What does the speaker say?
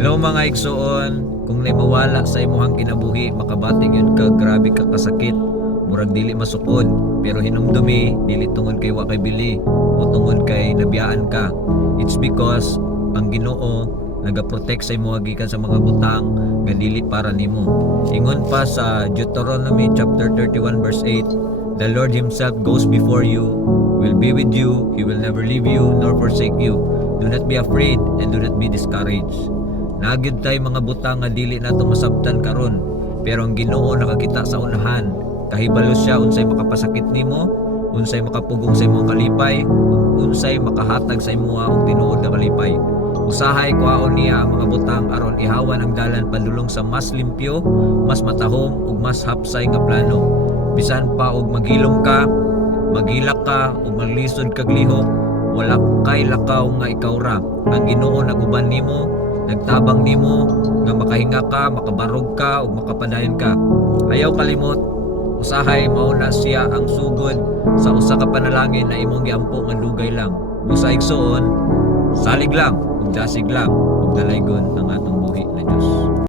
Hello mga igsoon, kung mawala sa imuhang kinabuhi, makabating yun ka, grabe ka kasakit, murag dili masukod, pero hinumdumi, dili tungod kay wa kay bili, o tungod kay nabiyaan ka. It's because ang Ginoo nagaprotect sa imo gikan sa mga butang nga dili para nimo. Ingon pa sa Deuteronomy chapter 31 verse 8, the Lord himself goes before you, will be with you, he will never leave you nor forsake you. Do not be afraid and do not be discouraged. Nagid tay mga butang nga dili nato masabtan karon, pero ang Ginoo nakakita sa unahan. Kahibalo siya unsay makapasakit nimo, unsay makapugong sa imong kalipay, unsay makahatag sa imo og tinuod nga kalipay. Usahay kuhaon niya ang mga butang aron ihawan ang dalan padulong sa mas limpyo, mas matahom ug mas hapsay nga plano. Bisan pa og maghilom ka, magilak ka ug maglisod kag lihok, wala kay lakaw nga ikaw ra. Ang Ginoo naguban nimo, nagtabang nimo nga makahinga ka, makabarog ka ug makapadayon ka. Ayaw kalimot, usahay mauna siya ang sugod sa usa ka panalangin na imong giampo nga dugay lang. Busa igsoon, salig lang ug dasig lang ug dalaygon ang atong buhi na Dios.